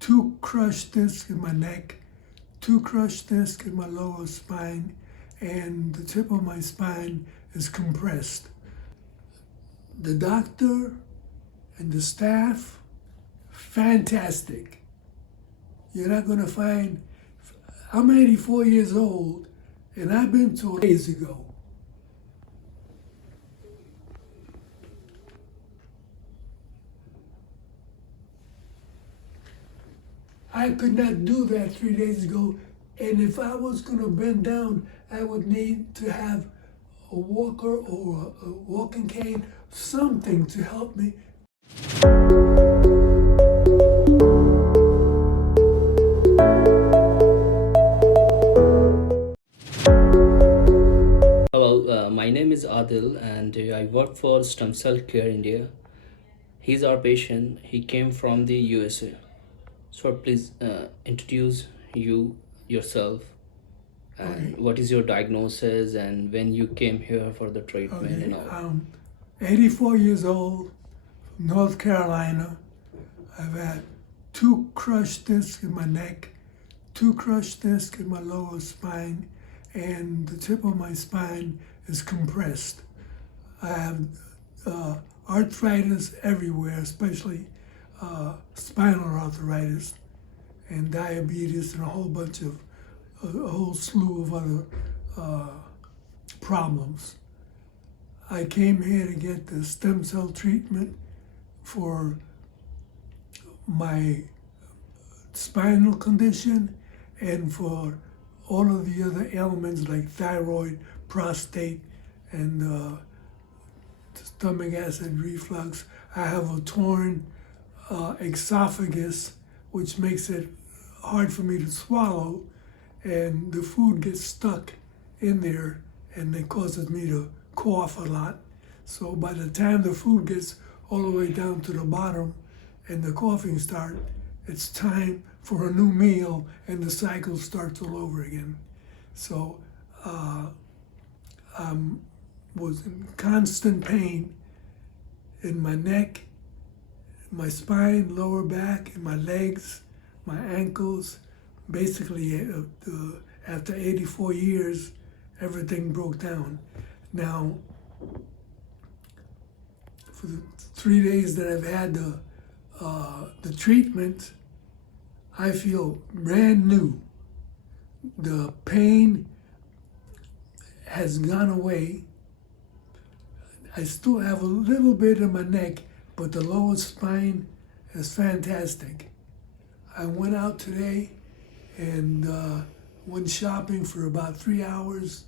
two crushed discs in my neck, two crushed discs in my lower spine, and the tip of my spine is compressed. The doctor and the staff, fantastic. You're not going to find, I'm 84 years old, and I've been to days ago. I could not do that 3 days ago, and if I was going to bend down, I would need to have a walker or a walking cane, something to help me. Hello, my name is Adil and I work for Stem Cell Care India. He's our patient. He came from the USA. So please introduce yourself and Okay. what is your diagnosis and when you came here for the treatment Okay. and all. I'm 84 years old, from North Carolina. I've had two crushed discs in my neck, two crushed discs in my lower spine, and the tip of my spine is compressed. I have arthritis everywhere, especially spinal arthritis and diabetes and a whole slew of other problems. I came here to get the stem cell treatment for my spinal condition and for all of the other ailments like thyroid, prostate, and stomach acid reflux. I have a torn esophagus, which makes it hard for me to swallow, and the food gets stuck in there, and it causes me to cough a lot. So by the time the food gets all the way down to the bottom and the coughing starts, it's time for a new meal, and the cycle starts all over again. So I was in constant pain in my neck, my spine, lower back, in my legs, my ankles. Basically, after 84 years, everything broke down. Now, for the 3 days that I've had the treatment, I feel brand new. The pain has gone away. I still have a little bit in my neck, but the lower spine is fantastic. I went out today and went shopping for about 3 hours.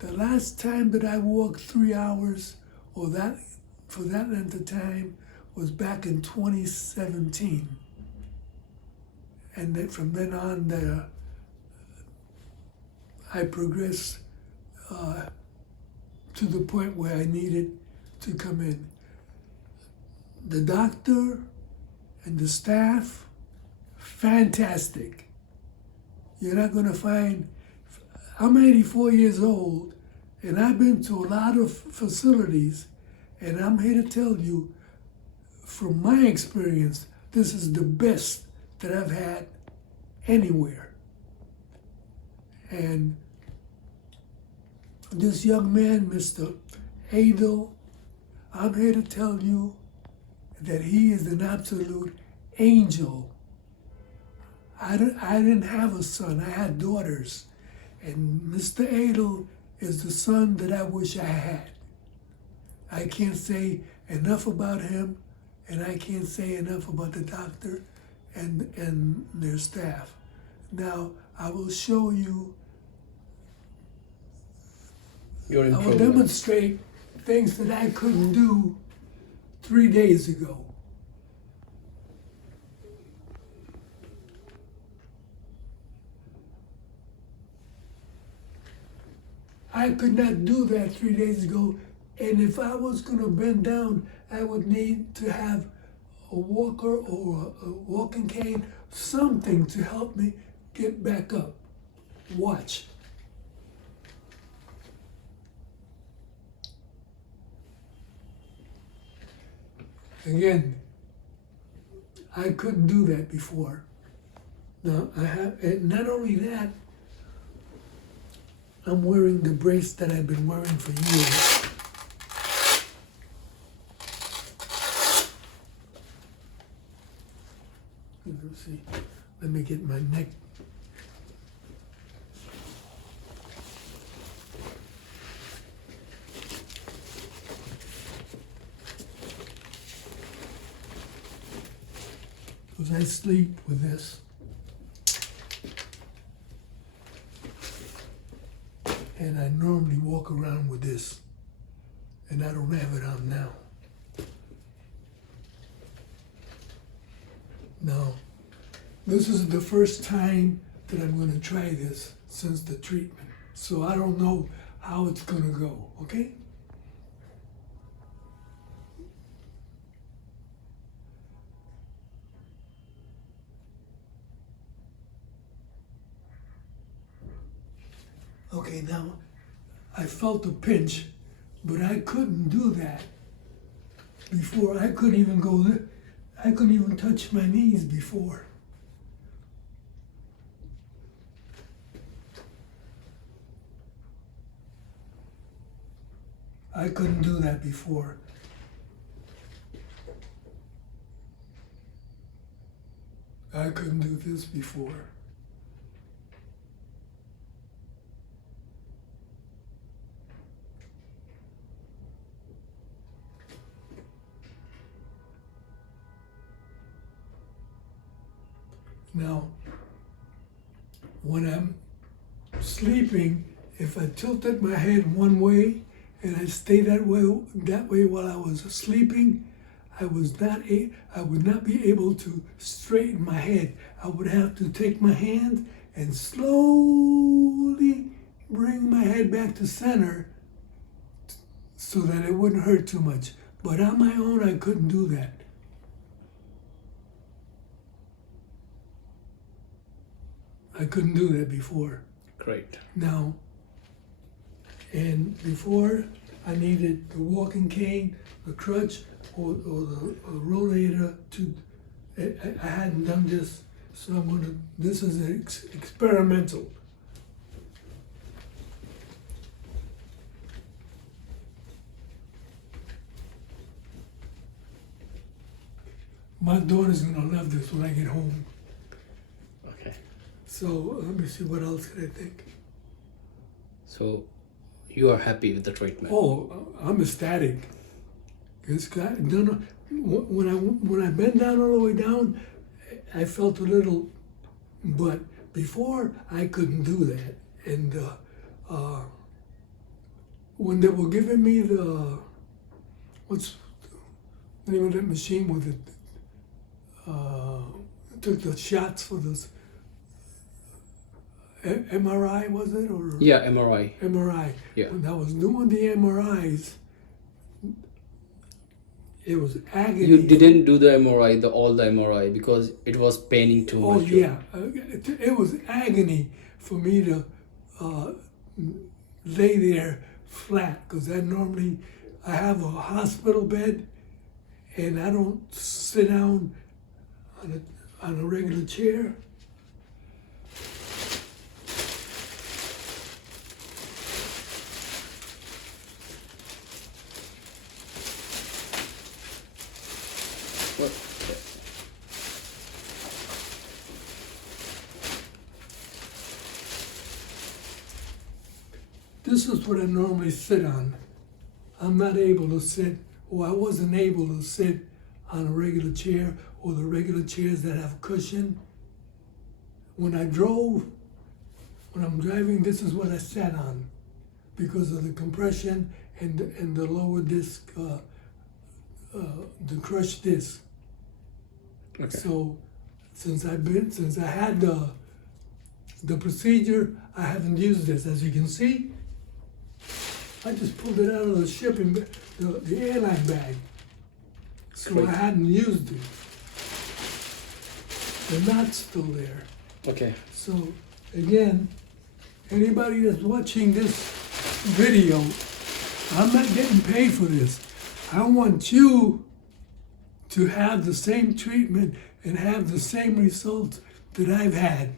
The last time that I walked 3 hours, or for that length of time, was back in 2017. And that from then on, I progressed to the point where I needed to come in. The doctor and the staff, fantastic. You're not going to find, I'm 84 years old, and I've been to a lot of facilities, and I'm here to tell you, from my experience, this is the best that I've had anywhere. And this young man, Mr. 𝘮𝘮𝘥𝘦𝘥, I'm here to tell you that he is an absolute angel. I didn't have a son, I had daughters. And Mr. 𝘮𝘮𝘥𝘦𝘥 is the son that I wish I had. I can't say enough about him, and I can't say enough about the doctor and their staff. Now, I will show you, I will demonstrate things that I couldn't do 3 days ago. I could not do that 3 days ago, and if I was going to bend down, I would need to have a walker or a walking cane, something to help me get back up. Watch. Again, I couldn't do that before. Now I have, and not only that, I'm wearing the brace that I've been wearing for years. Let's see. Let me get my neck. Because I sleep with this. And I normally walk around with this. And I don't have it on now. Now, this is the first time that I'm going to try this since the treatment. So I don't know how it's going to go, okay? Okay, now, I felt a pinch, but I couldn't do that before. I couldn't even go there. I couldn't even touch my knees before. I couldn't do that before. I couldn't do this before. Now, when I'm sleeping, if I tilted my head one way and I stayed that way while I was sleeping, I would not be able to straighten my head. I would have to take my hand and slowly bring my head back to center so that it wouldn't hurt too much. But on my own, I couldn't do that. I couldn't do that before. Great. Now, and before I needed the walking cane, the crutch, or the rollator to, I hadn't done this, so I'm gonna, this is experimental. My daughter's gonna love this when I get home. Okay. So let me see, what else can I think? So you are happy with the treatment? Oh, I'm ecstatic. It's got, when I bent down all the way down, I felt a little, but before I couldn't do that. And when they were giving me the, what's the name of that machine with it? Took the shots for this MRI, was it? Or yeah, MRI. MRI. Yeah. When I was doing the MRIs, it was agony. You didn't do the MRI, all the MRI, because it was paining too much. Oh yeah, it was agony for me to lay there flat, because I have a hospital bed, and I don't sit down on a regular chair. This is what I normally sit on. I'm not able to sit, or I wasn't able to sit on a regular chair or the regular chairs that have cushion. When I'm driving, this is what I sat on because of the compression and the lower disc, the crushed disc. Okay. So since I had the procedure, I haven't used this. As you can see, I just pulled it out of the shipping, the airline bag. So Great. I hadn't used it. The knot's still there. Okay. So again, anybody that's watching this video, I'm not getting paid for this. I want you to have the same treatment and have the same results that I've had.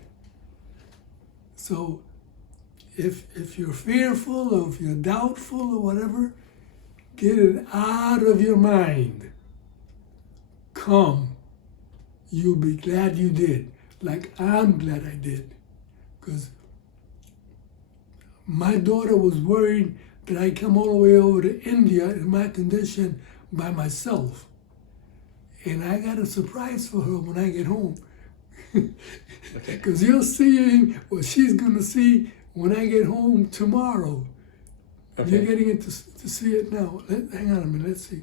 So if you're fearful or if you're doubtful or whatever, get it out of your mind. Come. You'll be glad you did. Like I'm glad I did. Because my daughter was worried that I come all the way over to India in my condition by myself. And I got a surprise for her when I get home. Because you'll see what she's going to see when I get home tomorrow. Okay. You're getting it to see it now. Hang on a minute, let's see.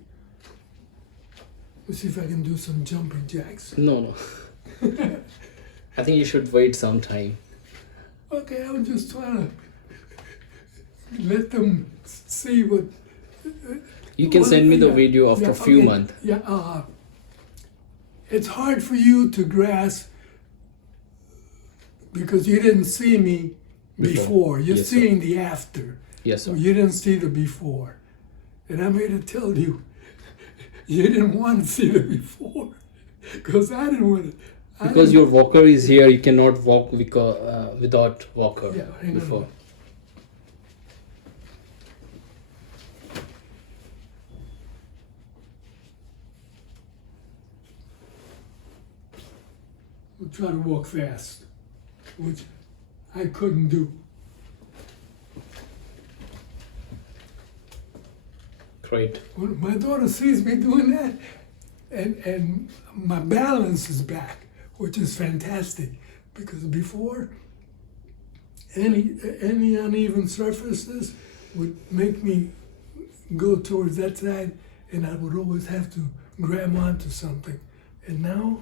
Let's see if I can do some jumping jacks. No. I think you should wait some time. Okay, I was just trying to let them see what... You can send me the yeah, video after a few okay, months. Yeah, it's hard for you to grasp because you didn't see me before. You're Yes, seeing the after. Yes, So sir. you didn't see the before. And I'm here to tell you, you didn't want to see the before. Because I didn't want to. Because your walker is here, you cannot walk without walker Yeah, hang on. before. We'll try to walk fast, which I couldn't do. Great. When my daughter sees me doing that, and my balance is back, which is fantastic, because before, any uneven surfaces would make me go towards that side, and I would always have to grab onto something. And now,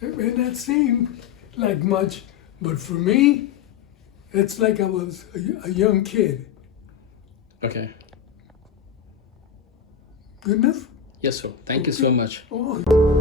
it may not seem like much, but for me, it's like I was a young kid. Okay. Good enough? Yes, sir. Thank you so much. Oh.